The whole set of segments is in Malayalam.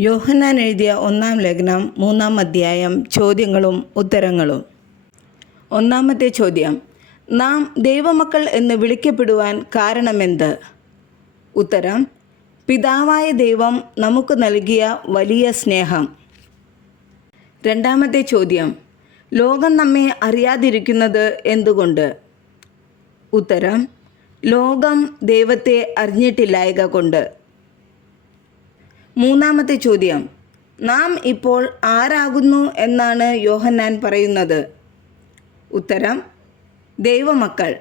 യോഹന്നാൻ എഴുതിയ ഒന്നാം ലഗ്നം മൂന്നാം അധ്യായം ചോദ്യങ്ങളും ഉത്തരങ്ങളും. ഒന്നാമത്തെ ചോദ്യം നാം ദൈവമക്കൾ എന്ന് വിളിക്കപ്പെടുവാൻ കാരണമെന്ത്? ഉത്തരം പിതാവായ ദൈവം നമുക്ക് നൽകിയ വലിയ സ്നേഹം. രണ്ടാമത്തെ ചോദ്യം ലോകം നമ്മെ അറിയാതിരിക്കുന്നത് എന്തുകൊണ്ട്? ഉത്തരം ലോകം ദൈവത്തെ അറിഞ്ഞിട്ടില്ലായക കൊണ്ട്. മൂന്നാമത്തെ ചോദ്യം. നാം ഇപ്പോൾ ആരാകുന്നു എന്നാണ് യോഹന്നാൻ പറയുന്നത്. ഉത്തരം ദൈവമക്കൾ.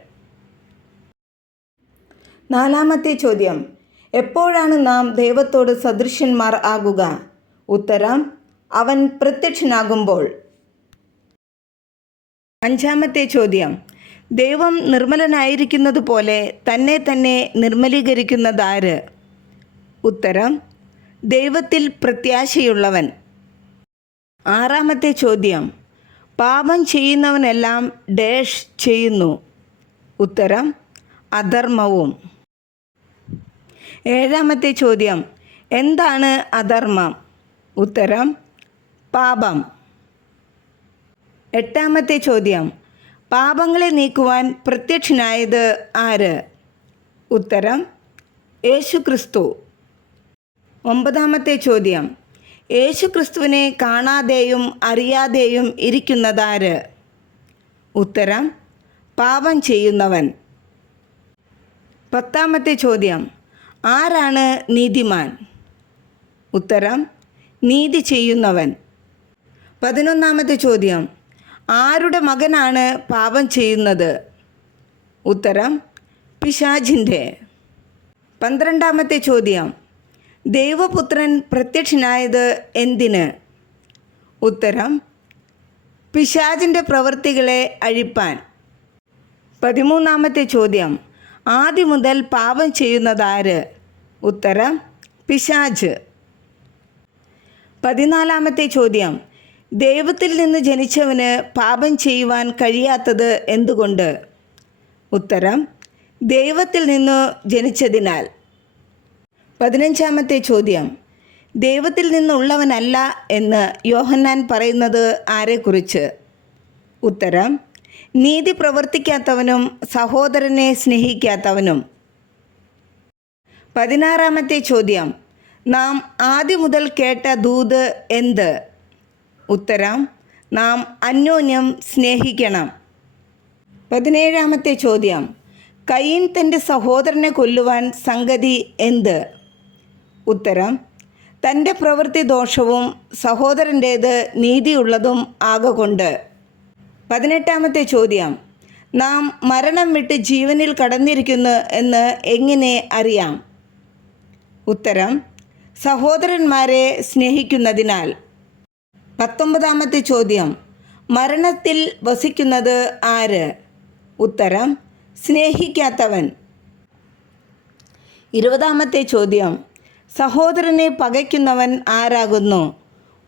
നാലാമത്തെ ചോദ്യം. എപ്പോഴാണ് നാം ദൈവത്തോട് സദൃശ്യന്മാർ ആകുക? ഉത്തരം അവൻ പ്രത്യക്ഷനാകുമ്പോൾ. അഞ്ചാമത്തെ ചോദ്യം. ദൈവം നിർമ്മലനായിരിക്കുന്നത് പോലെ തന്നെ തന്നെ നിർമ്മലീകരിക്കുന്നതാര്? ഉത്തരം ദൈവത്തിൽ പ്രത്യാശയുള്ളവൻ. ആറാമത്തെ ചോദ്യം. പാപം ചെയ്യുന്നവനെല്ലാം ഡേഷ് ചെയ്യുന്നു. ഉത്തരം അധർമ്മവും. ഏഴാമത്തെ ചോദ്യം. എന്താണ് അധർമ്മം? ഉത്തരം പാപം. എട്ടാമത്തെ ചോദ്യം. പാപങ്ങളെ നീക്കുവാൻ പ്രത്യക്ഷനായത് ആര്? ഉത്തരം യേശുക്രിസ്തു. ഒമ്പതാമത്തെ ചോദ്യം. യേശുക്രിസ്തുവിനെ കാണാതെയും അറിയാതെയും ഇരിക്കുന്നതാര്? ഉത്തരം പാപം ചെയ്യുന്നവൻ. പത്താമത്തെ ചോദ്യം ആരാണ് നീതിമാൻ? ഉത്തരം നീതി ചെയ്യുന്നവൻ. പതിനൊന്നാമത്തെ ചോദ്യം ആരുടെ മകനാണ് പാപം ചെയ്യുന്നത്? ഉത്തരം പിശാജിന്റെ പന്ത്രണ്ടാമത്തെ ചോദ്യം ദൈവപുത്രൻ പ്രത്യക്ഷനായത് എന്തിന്? ഉത്തരം പിശാചിന്റെ പ്രവൃത്തികളെ അഴിപ്പാൻ. പതിമൂന്നാമത്തെ ചോദ്യം ആദ്യം മുതൽ പാപം ചെയ്യുന്നതാര് ഉത്തരം പിശാജ് പതിനാലാമത്തെ ചോദ്യം ദൈവത്തിൽ നിന്ന് ജനിച്ചവന് പാപം ചെയ്യുവാൻ കഴിയാത്തത് എന്തുകൊണ്ട്? ഉത്തരം ദൈവത്തിൽ നിന്ന് ജനിച്ചതിനാൽ. പതിനഞ്ചാമത്തെ ചോദ്യം. ദൈവത്തിൽ നിന്നുള്ളവനല്ല എന്ന് യോഹന്നാൻ പറയുന്നത് ആരെക്കുറിച്ച്? ഉത്തരം നീതി പ്രവർത്തിക്കാത്തവനും സഹോദരനെ സ്നേഹിക്കാത്തവനും. പതിനാറാമത്തെ ചോദ്യം നാം ആദ്യം മുതൽ കേട്ട ദൂത് എന്ത്? ഉത്തരം നാം അന്യോന്യം സ്നേഹിക്കണം. പതിനേഴാമത്തെ ചോദ്യം കയ്യൻ തന്റെ സഹോദരനെ കൊല്ലുവാൻ സംഗതി എന്ത്? ഉത്തരം തന്റെ പ്രവൃത്തി ദോഷവും സഹോദരന്റേത് നീതിയുള്ളതും ആകൊണ്ട് പതിനെട്ടാമത്തെ ചോദ്യം നാം മരണം വിട്ട് ജീവനിൽ കടന്നിരിക്കുന്നു എന്ന് എങ്ങനെ അറിയാം? ഉത്തരം സഹോദരന്മാരെ സ്നേഹിക്കുന്നതിനാൽ. പത്തൊമ്പതാമത്തെ ചോദ്യം മരണത്തിൽ വസിക്കുന്നത് ആര്? ഉത്തരം സ്നേഹിക്കാത്തവൻ. ഇരുപതാമത്തെ ചോദ്യം സഹോദരനെ പകയ്ക്കുന്നവൻ ആരാകുന്നു?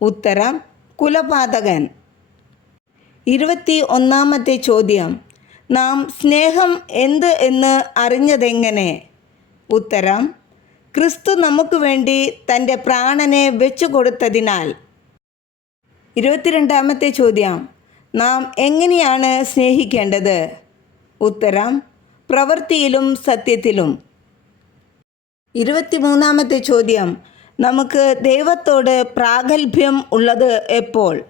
ഉത്തരം കുലപാതകൻ. ഇരുപത്തി ഒന്നാമത്തെ ചോദ്യം നാം സ്നേഹം എന്ത് എന്ന് അറിഞ്ഞതെങ്ങനെ? ഉത്തരം ക്രിസ്തു നമുക്ക് വേണ്ടി തന്റെ പ്രാണനെ വെച്ചു കൊടുത്തതിനാൽ ഇരുപത്തിരണ്ടാമത്തെ ചോദ്യം നാം എങ്ങനെയാണ് സ്നേഹിക്കേണ്ടത്? ഉത്തരം പ്രവൃത്തിയിലും സത്യത്തിലും. ഇരുപത്തിമൂന്നാമത്തെ ചോദ്യം. നമുക്ക് ദൈവത്തോട് പ്രാഗൽഭ്യം ഉള്ളത് എപ്പോൾ?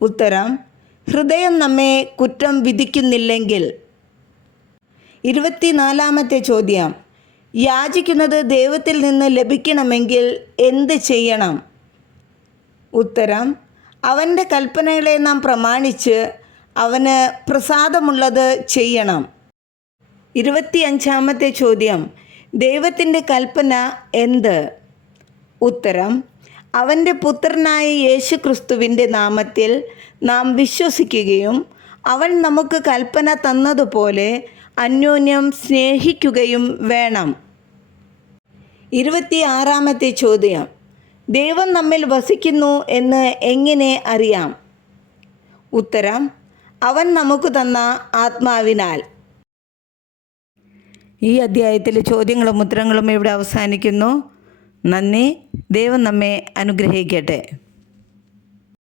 ഉത്തരം ഹൃദയം നമ്മെ കുറ്റം വിധിക്കുന്നില്ലെങ്കിൽ. ഇരുപത്തിനാലാമത്തെ ചോദ്യം യാചിക്കുന്നത് ദൈവത്തിൽ നിന്ന് ലഭിക്കണമെങ്കിൽ എന്ത് ചെയ്യണം? ഉത്തരം അവന്റെ കൽപ്പനകളെ നാം പ്രമാണിച്ച് അവന് പ്രസാദമുള്ളത് ചെയ്യണം. ഇരുപത്തിയഞ്ചാമത്തെ ചോദ്യം ദൈവത്തിന്റെ കൽപ്പന എന്ത്? ഉത്തരം അവന്റെ പുത്രനായ യേശു ക്രിസ്തുവിന്റെ നാമത്തിൽ നാം വിശ്വസിക്കുകയും അവൻ നമുക്ക് കൽപ്പന തന്നതുപോലെ അന്യോന്യം സ്നേഹിക്കുകയും വേണം. ഇരുപത്തിയാറാമത്തെ ചോദ്യം ദൈവം നമ്മിൽ വസിക്കുന്നു എന്ന് എങ്ങനെ അറിയാം? ഉത്തരം അവൻ നമുക്ക് തന്ന ആത്മാവിനാൽ. ഈ അധ്യായത്തിലെ ചോദ്യങ്ങളും ഉത്തരങ്ങളും ഇവിടെ അവസാനിക്കുന്നു. നന്ദി. ദൈവം നമ്മെ അനുഗ്രഹിക്കട്ടെ.